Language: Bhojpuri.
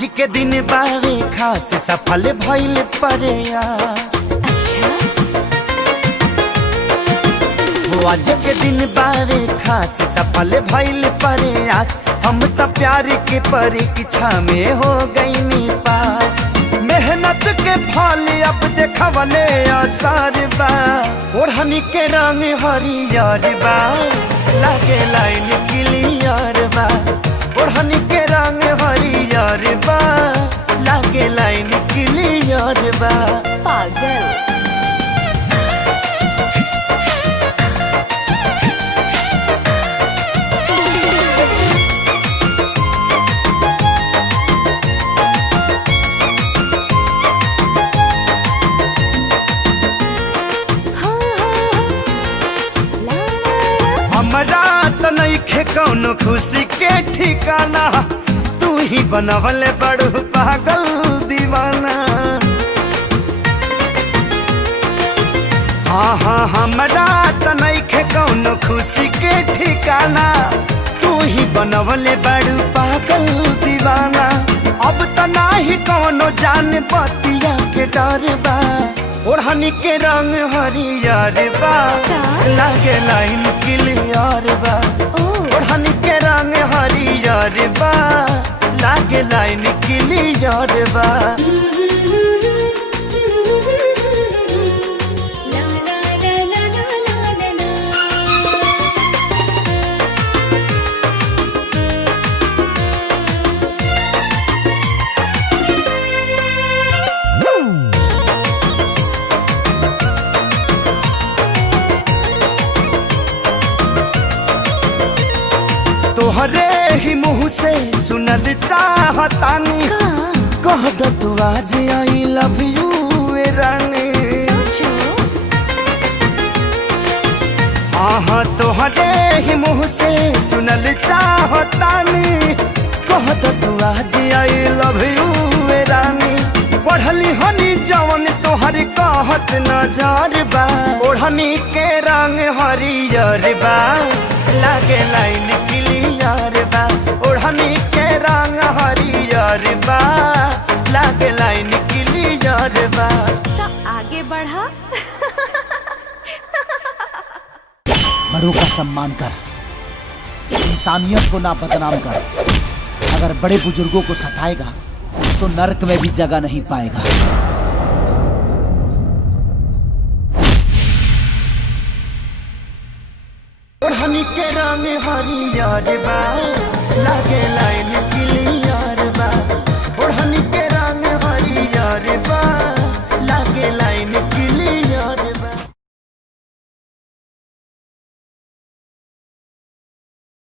आज के दिन बारे खास सफल भइल प्रयास। अच्छा वो आज के दिन बारे खास सफल भइल प्रयास। हम तो प्यार के परीक्षा में हो गई पास। मेहनत के फल अब देखवले असर बा। ओढ़नी के रंग हरियर बा, लागे लाइन क्लियर बा। ओढ़नी के रंग हरियर बा, लागे लाइन क्लियर बा। पागल। हमरा तो नइखे कौनो खुशी के ठिकाना। तू ही बनवले बड़ू पागल दीवाना। हाँ हमरा तो नइखे कौनो खुशी के ठिकाना। तू ही बनवले बड़ू पागल दीवाना। अब तो नाही कौनो जान बतिया के डर बा। ओढ़नी के रंग हरियर बा, लागे लाइन क्लियर बा। ओढ़नी के रंग हरियर बा, लागे लाइन क्लियर बा। तोहरे ही मुँह से सुनल चाहतानी। कह दो तू आज आई लव यू रानी। हाँ तोहरे ही मुँह से सुनल चाहतानी। कह दो तू आज आई लव यू रानी। पढ़ली हनी जवन तोहर कहत नजर बा। ओढ़नी के रंग हरियर बा, लागे लाइन क्लियर बा। ओढ़नी के रंग हरियर बा, लागे लाइन क्लियर बा। तो आगे बढ़ा। बड़ों का सम्मान कर, इंसानियत को ना बदनाम कर। अगर बड़े बुजुर्गों को सताएगा तो नर्क में भी जगह नहीं पाएगा। ओढ़नी के रंग हरियर बा, लागे लाइन